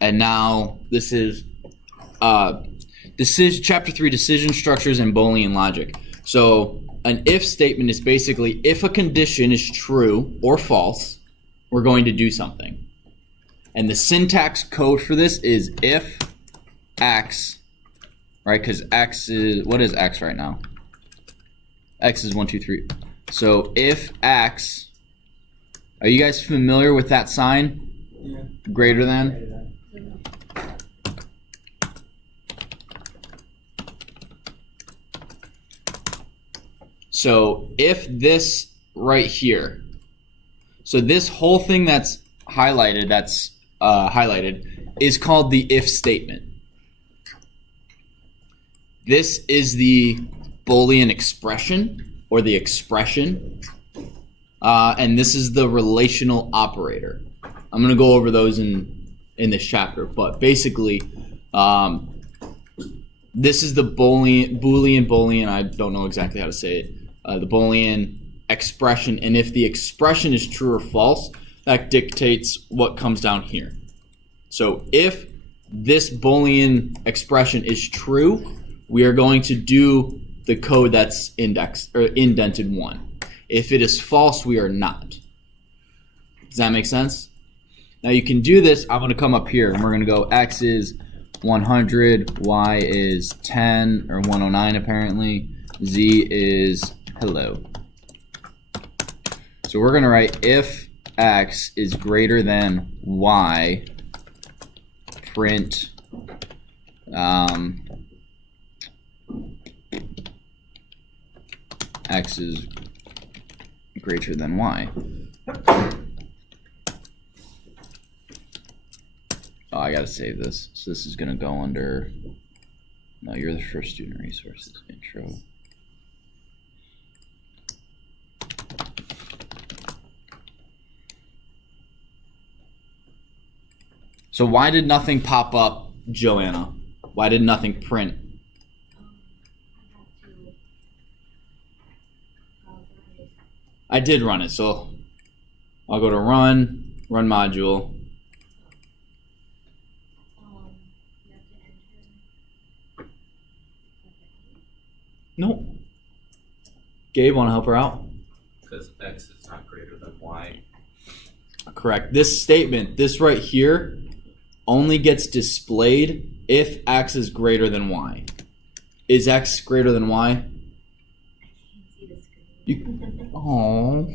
And now this is chapter 3, decision structures and Boolean logic. So an if statement is basically if a condition is true or false, we're going to do something. And the syntax code for this is if x, right? Because x is, what is x right now? X is 1, 2, 3. So if x, are you guys familiar with that sign? Yeah. Greater than? So if this right here, so this whole thing that's highlighted, is called the if statement. This is the Boolean expression, or the expression, and this is the relational operator. I'm going to go over those in this chapter, but basically, this is the Boolean, I don't know exactly how to say it, the Boolean expression, and if the expression is true or false, that dictates what comes down here. So if this Boolean expression is true, we are going to do the code that's indexed or indented 1. If it is false, we are not. Does that make sense? Now you can do this. I'm going to come up here and we're going to go x is 100, y is 10 or 109 apparently, z is hello. So we're going to write if x is greater than y, print x is greater than y. Oh, I gotta save this. So this is gonna go under, no, you're the first student resources intro. So why did nothing pop up, Joanna? Why did nothing print? I did run it, so I'll go to run module. Nope. Gabe, want to help her out? Because x is not greater than y. Correct. This statement, this right here, only gets displayed if x is greater than y. Is x greater than y? Oh,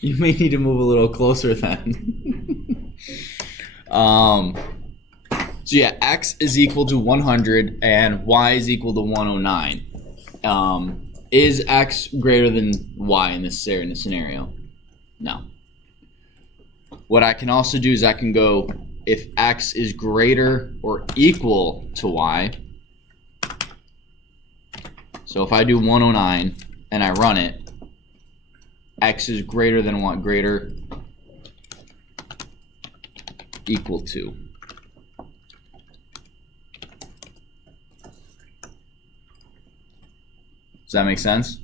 you may need to move a little closer then. So yeah, x is equal to 100 and y is equal to 109. Is x greater than y in this scenario? No. What I can also do is I can go if x is greater or equal to y. So if I do 109 and I run it, x is greater than what? Greater equal to. Does that make sense?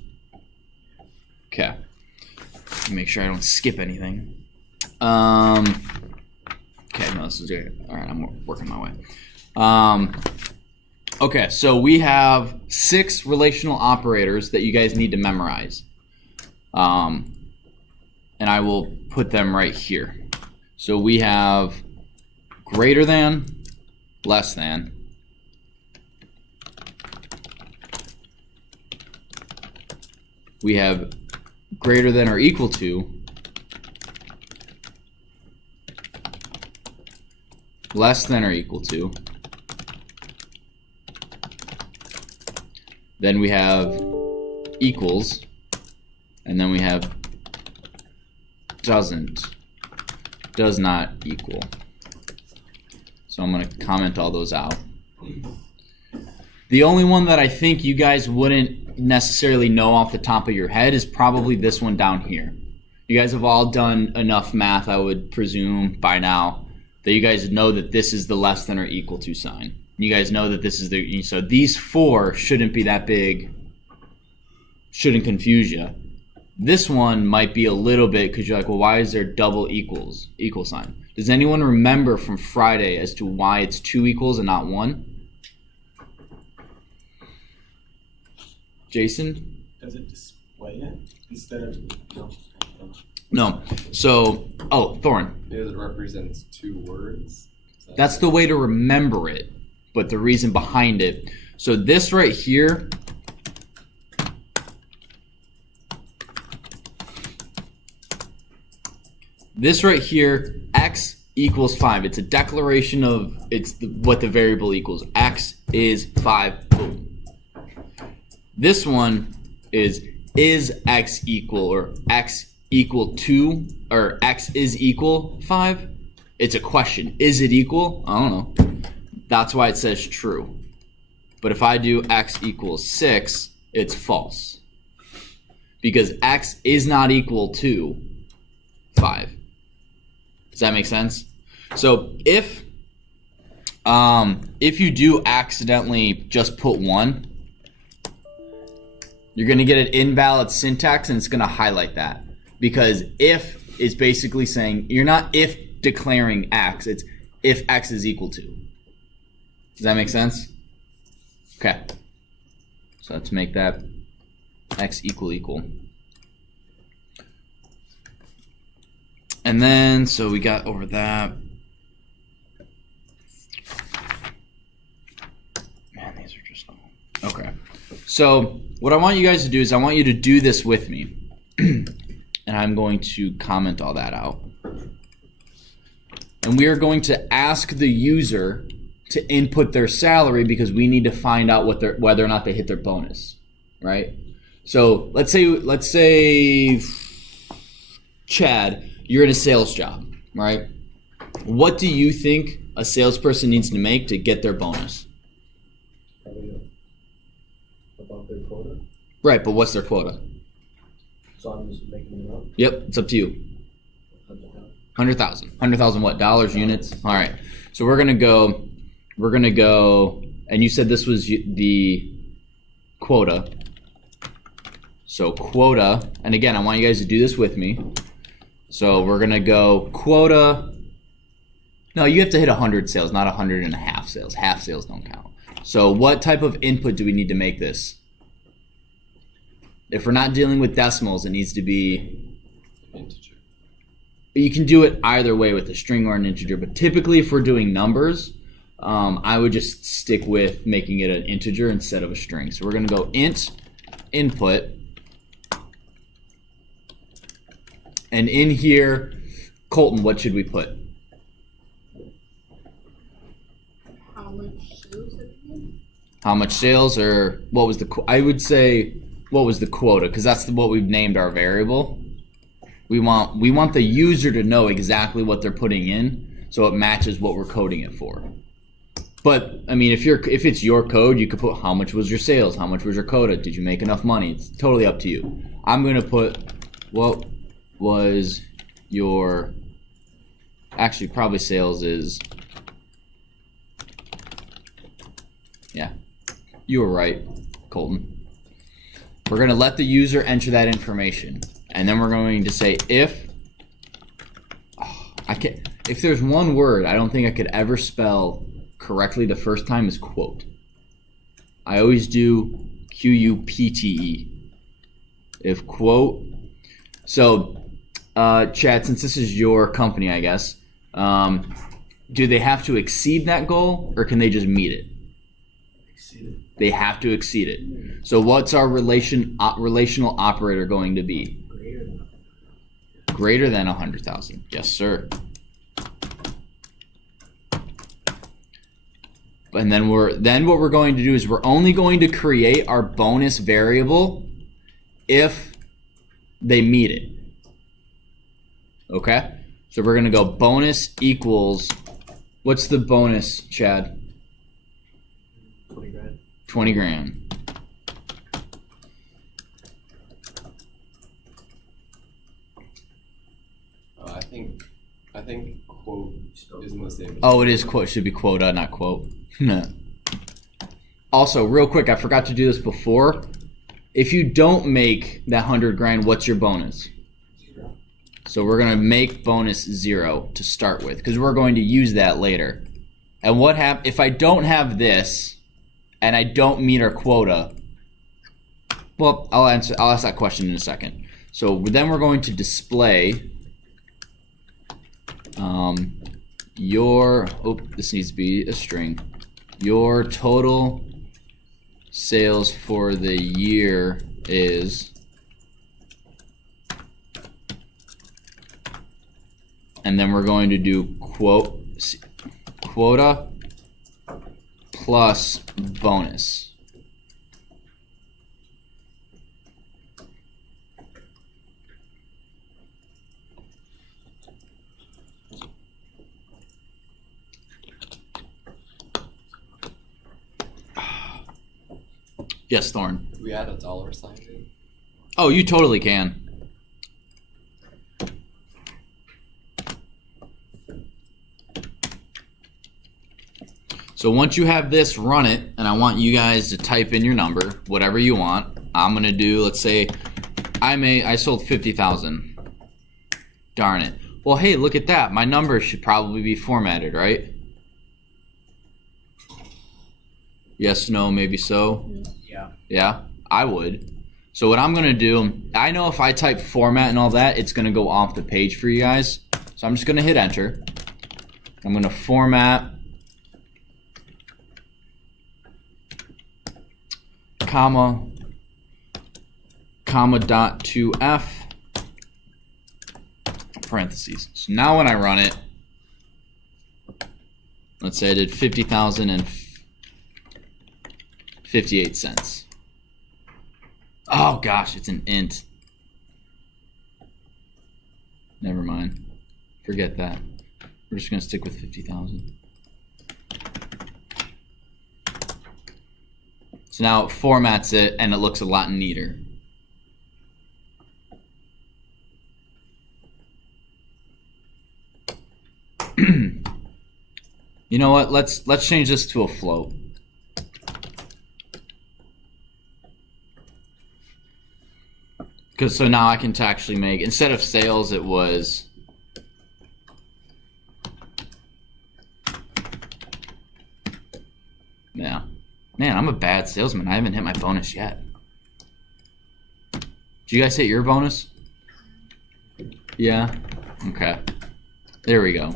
Okay. Make sure I don't skip anything. Okay, no, this is good. All right, I'm working my way. Okay, so we have 6 relational operators that you guys need to memorize. And I will put them right here. So we have greater than, less than, we have greater than or equal to, less than or equal to, then we have equals, and then we have does not equal. So I'm going to comment all those out. The only one that I think you guys wouldn't necessarily know off the top of your head is probably this one down here. You guys have all done enough math, I would presume, by now, that you guys know that this is the less than or equal to sign. You guys know that this is the, so these 4 shouldn't be that big, shouldn't confuse you. This one might be a little bit, because you're like, well, why is there double equal sign? Does anyone remember from Friday as to why it's 2 equals and not 1? Jason? Does it display it instead of no? No. So, Thorn. Because it represents 2 words. That's the way to remember it, but the reason behind it. So this right here, x equals 5. It's a declaration of what the variable equals. X is 5. Boom. This one is x equal, or x equal 2, or x is equal 5? It's a question. Is it equal? I don't know. That's why it says true. But if I do x equals 6, it's false. Because x is not equal to 5. Does that make sense? So if you do accidentally just put 1, you're going to get an invalid syntax, and it's going to highlight that. Because if is basically saying, you're not if declaring x, it's if x is equal to. Does that make sense? Okay. So let's make that x equal. And then, so we got over that. Man, these are just okay. So what I want you guys to do is I want you to do this with me. And I'm going to comment all that out. And we are going to ask the user to input their salary because we need to find out whether or not they hit their bonus, right? So let's say Chad, you're in a sales job, right? What do you think a salesperson needs to make to get their bonus? Probably about their quota. Right, but what's their quota? So I'm just making it up. Yep, it's up to you. 100,000. 100,000 what? Dollars, units? All right. So we're gonna go, and you said this was the quota. So quota, and again, I want you guys to do this with me. So we're gonna go quota. No, you have to hit 100 sales, not 100 and a half sales. Half sales don't count. So what type of input do we need to make this? If we're not dealing with decimals, it needs to be Integer. You can do it either way with a string or an integer, but typically if we're doing numbers, I would just stick with making it an integer instead of a string. So we're going to go int input, and in here, Colton, what should we put? How much sales have you? How much sales, or what was the? I would say what was the quota, because that's what we've named our variable. We want the user to know exactly what they're putting in, so it matches what we're coding it for. But I mean, if it's your code, you could put how much was your sales, how much was your quota, did you make enough money? It's totally up to you. I'm gonna put what was your, actually probably sales is, yeah, you were right, Colton. We're gonna let the user enter that information. And then we're going to say if there's one word I don't think I could ever spell correctly the first time is quote. I always do Q-U-P-T-E. If quote. So, Chad, since this is your company, I guess, do they have to exceed that goal or can they just meet it? Exceed it. They have to exceed it. So what's our relational operator going to be? Greater than 100,000. Yes, sir. And then what we're going to do is we're only going to create our bonus variable if they meet it. Okay? So we're going to go bonus equals, what's the bonus, Chad? 20 grand. 20 grand. I think quote isn't the same. Oh, it is quote. Should be quota, not quote. Also, real quick, I forgot to do this before. If you don't make that 100 grand, what's your bonus? So we're gonna make bonus 0 to start with, because we're going to use that later. And what if I don't have this, and I don't meet our quota? Well, I'll ask that question in a second. So then we're going to display this needs to be a string. Your total sales for the year is, and then we're going to do quota plus bonus. Yes, Thorn. Could we add a dollar sign in? Oh, you totally can. So once you have this, run it, and I want you guys to type in your number, whatever you want. I'm gonna do, let's say, I sold 50,000. Darn it. Well, hey, look at that. My number should probably be formatted, right? Yes, no, maybe so. Yeah. Yeah, I would. So what I'm gonna do, I know if I type format and all that, it's gonna go off the page for you guys. So I'm just gonna hit enter. I'm gonna format, comma dot 2f, parentheses. So now when I run it, let's say I did 50,058 cents. Oh gosh, it's an int. Never mind. Forget that. We're just gonna stick with 50,000. So now it formats it and it looks a lot neater. You know what? Let's change this to a float. Because so now I can actually make, instead of sales, it was yeah. Man, I'm a bad salesman. I haven't hit my bonus yet. Did you guys hit your bonus? Yeah? Okay. There we go.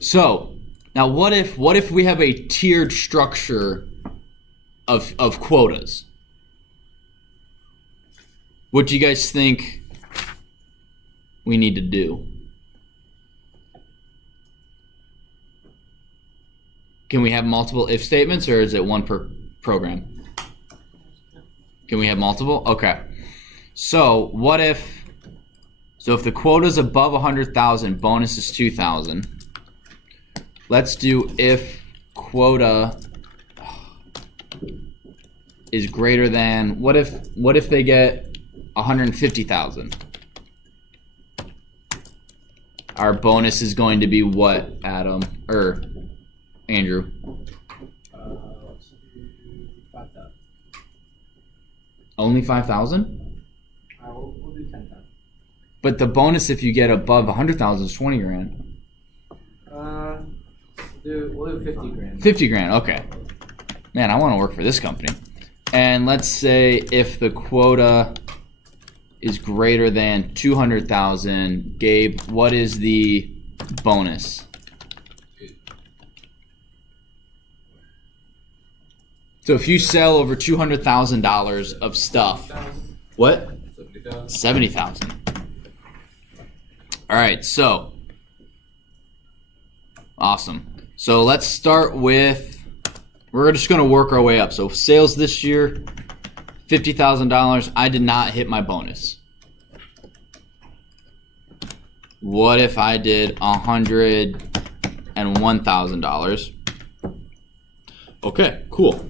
So now what if we have a tiered structure of quotas? What do you guys think we need to do? Can we have multiple if statements, or is it one per program? Can we have multiple? Okay. So what if, if the quota is above 100,000, bonus is 2,000. Let's do if quota is greater than, what if they get 150,000? Our bonus is going to be what, Adam? Or Andrew? Let's do 5,000. Only 5,000? We'll do 10,000. But the bonus if you get above 100,000 is 20 grand. We'll do 50 grand. 50 grand, okay. Man, I want to work for this company. And let's say if the quota is greater than 200,000, Gabe, what is the bonus? So if you sell over $200,000 of stuff, what? 70,000. All right, so awesome. So let's start with, we're just going to work our way up. So sales this year, $50,000. I did not hit my bonus. What if I did $101,000? Okay, cool.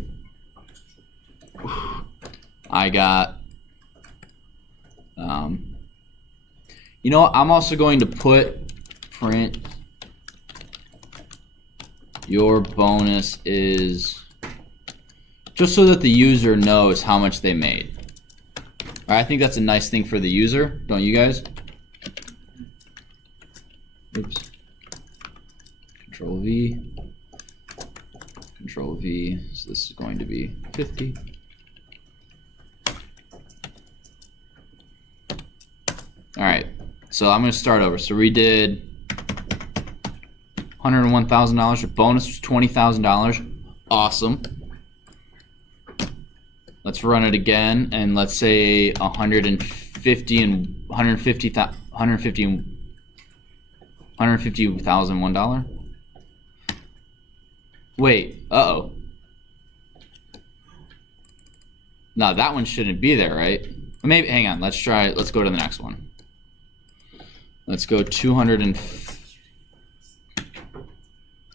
I got, you know what? I'm also going to print your bonus is, just so that the user knows how much they made. All right, I think that's a nice thing for the user, don't you guys? Control V. Control V. So this is going to be 50. All right. So I'm going to start over. So we did $101,000. Your bonus was $20,000. Awesome. Let's run it again, and let's say 150 and 150,000 $1. Wait. Uh-oh. No, that one shouldn't be there, right? Maybe. Hang on. Let's try. Let's go to the next one. Let's go 200 and.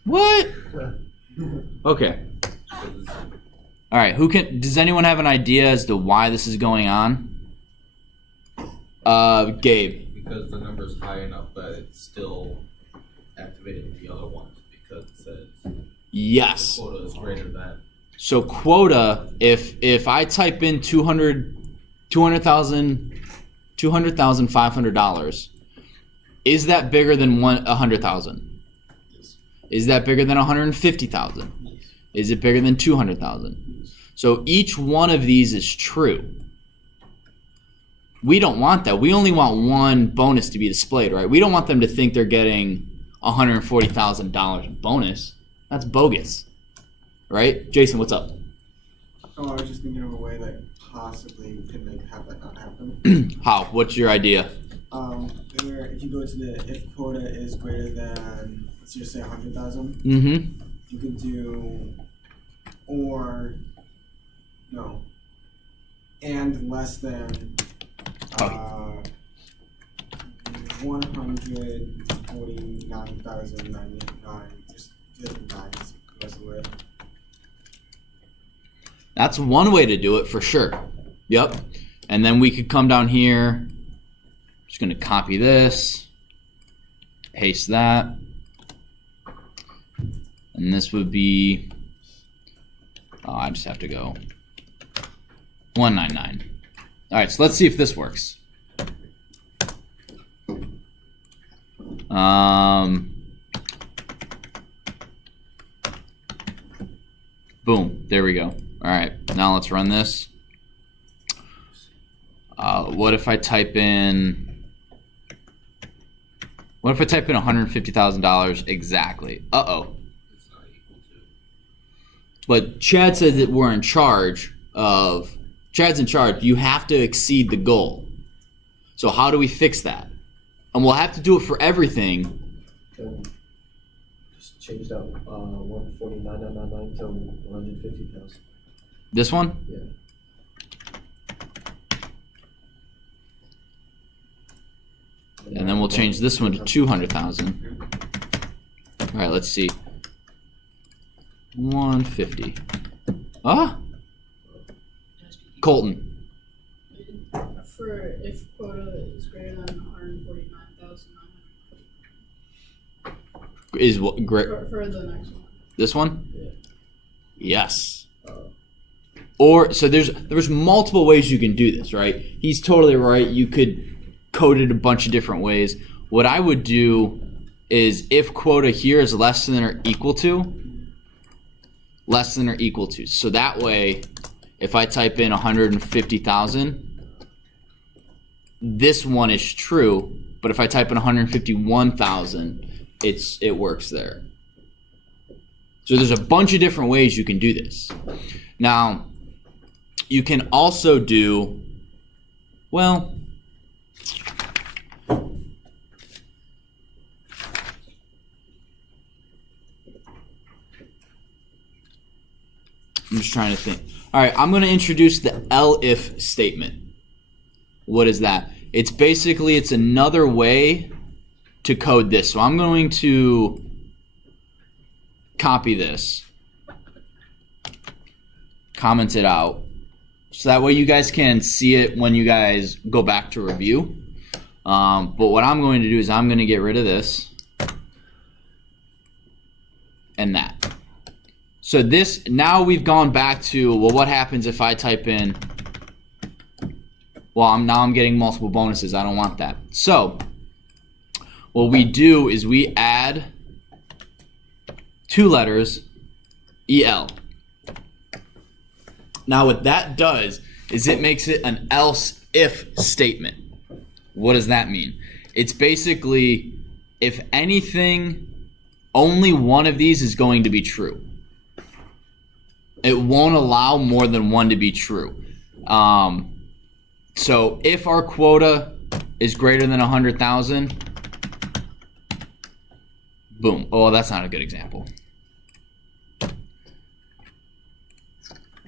What? Okay. All right. Who can? Does anyone have an idea as to why this is going on? Gabe. Because the number's high enough that it's still activating the other ones because it says Yes. the quota is greater than. So quota, if I type in $200,500, is that bigger than 100,000? Yes. Is that bigger than 150,000? Yes. Is it bigger than 200,000? So each one of these is true. We don't want that. We only want one bonus to be displayed, right? We don't want them to think they're getting $140,000 in bonus. That's bogus, right? Jason, what's up? Oh, I was just thinking of a way that possibly could have that not happen. How? What's your idea? Where if you go to the if quota is greater than, let's just say 100,000, Mm-hmm. you could do and less than 149,099. Just the nines the rest of the way. That's one way to do it for sure. Yep. And then we could come down here. Just going to copy this. Paste that. And this would be, I just have to go 199. All right, so let's see if this works. Boom, there we go. All right, now let's run this. What if I type in $150,000 exactly? Uh-oh. It's not equal to. But Chad says that we're in charge of, Chad's in charge. You have to exceed the goal. So how do we fix that? And we'll have to do it for everything. Then just change that 149,999 to 150,000. This one? Yeah. And then we'll change this one to 200,000. All right, let's see. 150. Ah? Colton. For if quota is greater than 149,900. Is what great? For the next one. This one? Yeah. Yes. Or so there's multiple ways you can do this, right? He's totally right. You could code it a bunch of different ways. What I would do is if quota here is less than or equal to, so that way, if I type in 150,000, this one is true. But if I type in 151,000, it works there. So there's a bunch of different ways you can do this. Now, you can also do, well, I'm just trying to think. All right, I'm going to introduce the elif statement. What is that? It's basically, it's another way to code this. So I'm going to copy this, comment it out, so that way you guys can see it when you guys go back to review. But what I'm going to do is I'm going to get rid of this and that. So this, now we've gone back to, well, what happens if I type in, well, now I'm getting multiple bonuses. I don't want that. So what we do is we add two letters, EL. Now what that does is it makes it an else if statement. What does that mean? It's basically if anything, only one of these is going to be true. It won't allow more than one to be true. So if our quota is greater than 100,000, boom. Oh, that's not a good example.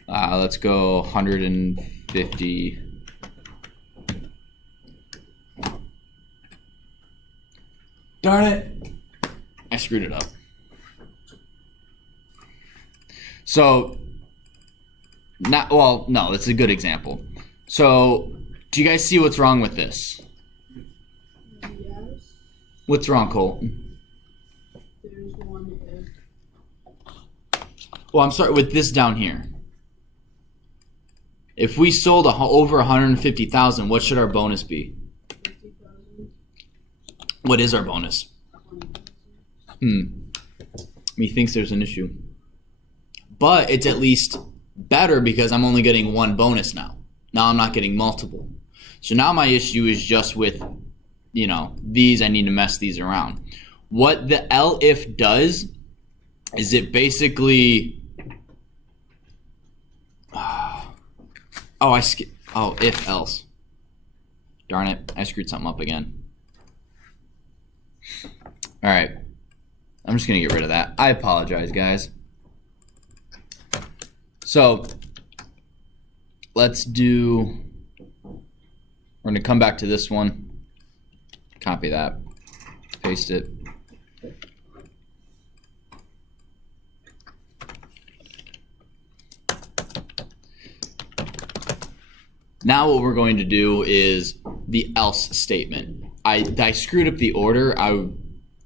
Let's go 150. Darn it. I screwed it up. So, no, that's a good example. So, do you guys see what's wrong with this? Yes. What's wrong, Cole? There's one if. Well, I'm sorry, with this down here. If we sold over 150,000, what should our bonus be? 50,000. What is our bonus? 20,000. Methinks there's an issue. But it's at least better because I'm only getting one bonus now. Now I'm not getting multiple. So now my issue is just with, these. I need to mess these around. What the elif does is it basically... if else. Darn it, I screwed something up again. Alright. I'm just going to get rid of that. I apologize, guys. So, let's do... We're going to come back to this one. Copy that. Paste it. Now what we're going to do is the else statement. I screwed up the order.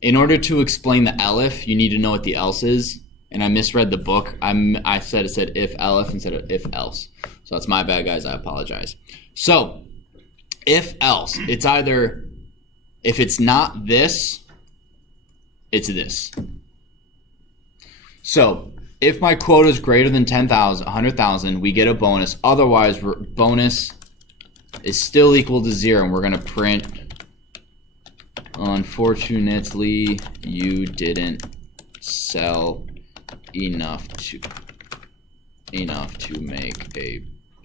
In order to explain the elif, you need to know what the else is. And I misread the book. It said if elif instead of if else. So that's my bad, guys. I apologize. So if else, it's either, if it's not this, it's this. So if my quota is greater than 10,000, 100,000, we get a bonus. Otherwise, bonus is still equal to 0, and we're going to print, unfortunately, you didn't sell enough to make a,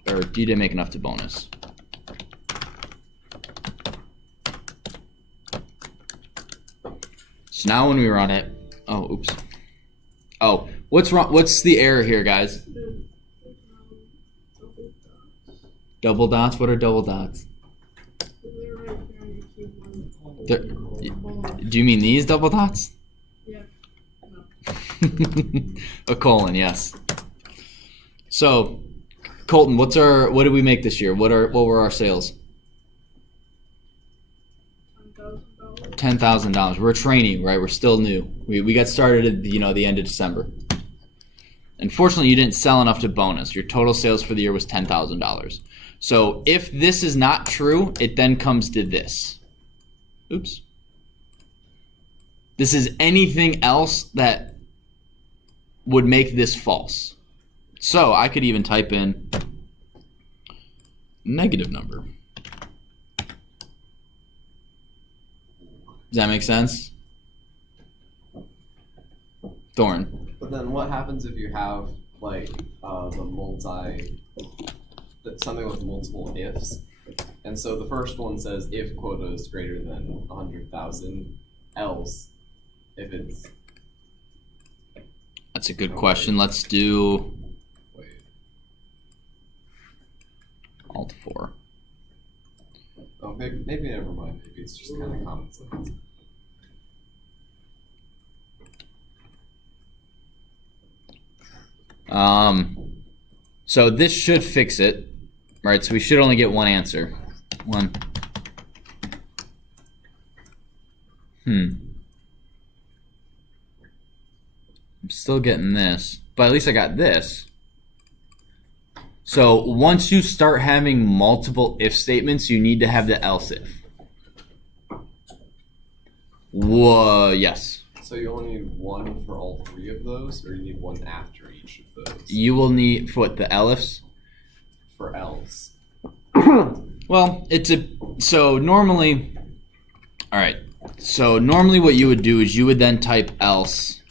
or you didn't make enough to bonus. So now when we run it, what's wrong? What's the error here, guys? Double dots? What are double dots? They're right there on your keyboard. Do you mean these double dots? Yeah. No. A colon, yes. So, Colton, what did we make this year? What were our sales? $10,000. $10,000. We're a trainee, right? We're still new. We got started at the end of December. Unfortunately, you didn't sell enough to bonus. Your total sales for the year was $10,000. So if this is not true, it then comes to this. Oops. This is anything else that would make this false. So I could even type in negative number. Does that make sense? Thorn. But then what happens if you have something with multiple ifs? And so the first one says if quota is greater than 100,000, else if it's... That's a good question. Let's do Alt 4. Oh, maybe never mind. Maybe it's just kind of common sense. So this should fix it, right? So we should only get one answer. One. I'm still getting this, but at least I got this. So once you start having multiple if statements, you need to have the else if. Whoa, yes. So you only need one for all three of those, or you need one after each of those? You will need for what, the elifs? For else. Well, so normally, all right. So normally, what you would do is you would then type else.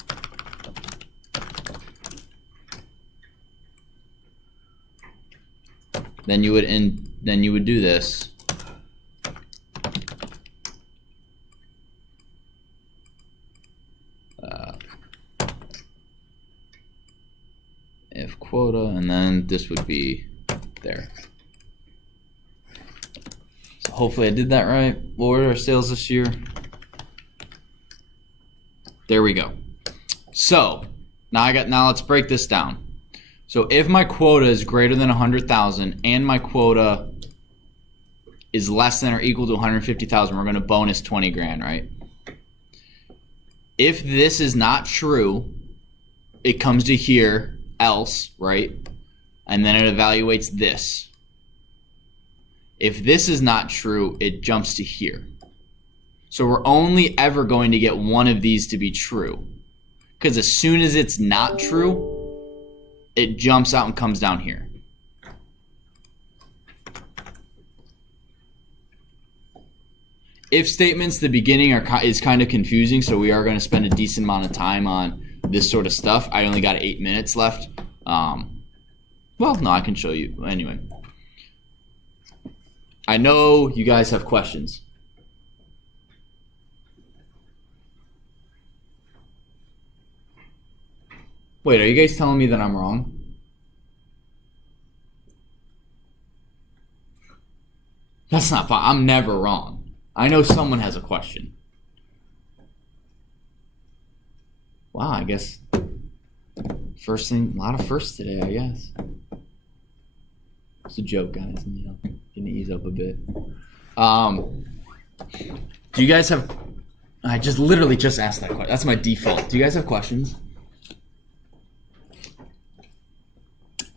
Then you would do this. If quota, and then this would be there. So hopefully I did that right. What were our sales this year? There we go. So now let's break this down. So if my quota is greater than 100,000 and my quota is less than or equal to 150,000, we're going to bonus 20 grand, right? If this is not true, it comes to here, else, right? And then it evaluates this. If this is not true, it jumps to here. So we're only ever going to get one of these to be true. Because as soon as it's not true, it jumps out and comes down here. If statements, the beginning is kind of confusing, so we are going to spend a decent amount of time on this sort of stuff. I only got 8 minutes left. Well, no, I can show you. Anyway. I know you guys have questions. Wait, are you guys telling me that I'm wrong? That's not fine. I'm never wrong. I know someone has a question. Wow, I guess first thing, a lot of firsts today, I guess. It's a joke, guys. You know, gonna ease up a bit. Do you guys have? I literally just asked that question. That's my default. Do you guys have questions?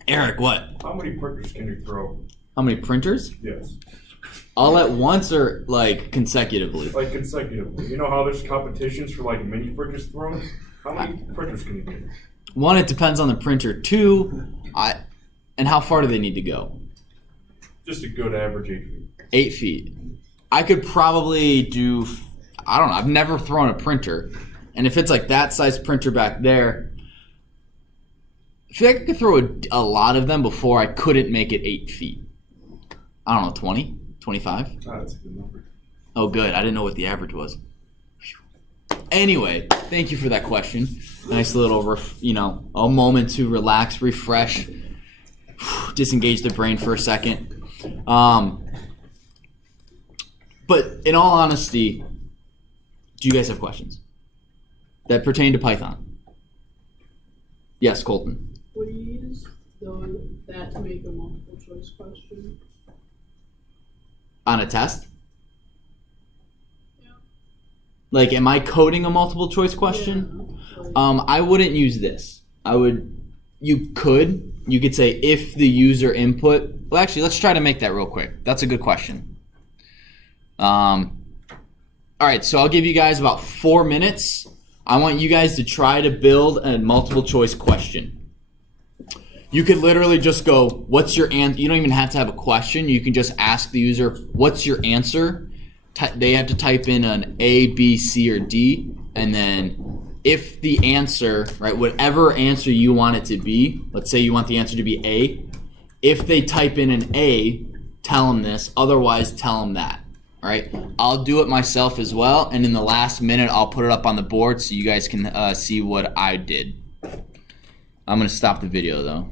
Eric, what? How many printers can you throw? How many printers? Yes. All at once or like consecutively? Like consecutively. You know how there's competitions for like mini fridges thrown? How many printers can you do? One, it depends on the printer. Two, and how far do they need to go? Just a good average 8 feet. 8 feet. I could probably do, I don't know, I've never thrown a printer. And if it's like that size printer back there, I feel like I could throw a lot of them before I couldn't make it 8 feet. I don't know, 20? 25? Ah, that's a good number. Oh, good. I didn't know what the average was. Anyway, thank you for that question. Nice little, a moment to relax, refresh, disengage the brain for a second. But in all honesty, do you guys have questions that pertain to Python? Yes, Colton. Would you use that to make a multiple choice question? On a test? Yeah. Like, am I coding a multiple choice question? Yeah. I wouldn't use this. You could say if the user input. Well, actually, let's try to make that real quick. That's a good question. All right, so I'll give you guys about 4 minutes. I want you guys to try to build a multiple choice question. You could literally just go, what's your answer? You don't even have to have a question. You can just ask the user, what's your answer? They have to type in an A, B, C, or D. And then if the answer, right, whatever answer you want it to be, let's say you want the answer to be A. If they type in an A, tell them this. Otherwise, tell them that. All right. I'll do it myself as well. And in the last minute, I'll put it up on the board so you guys can see what I did. I'm going to stop the video, though.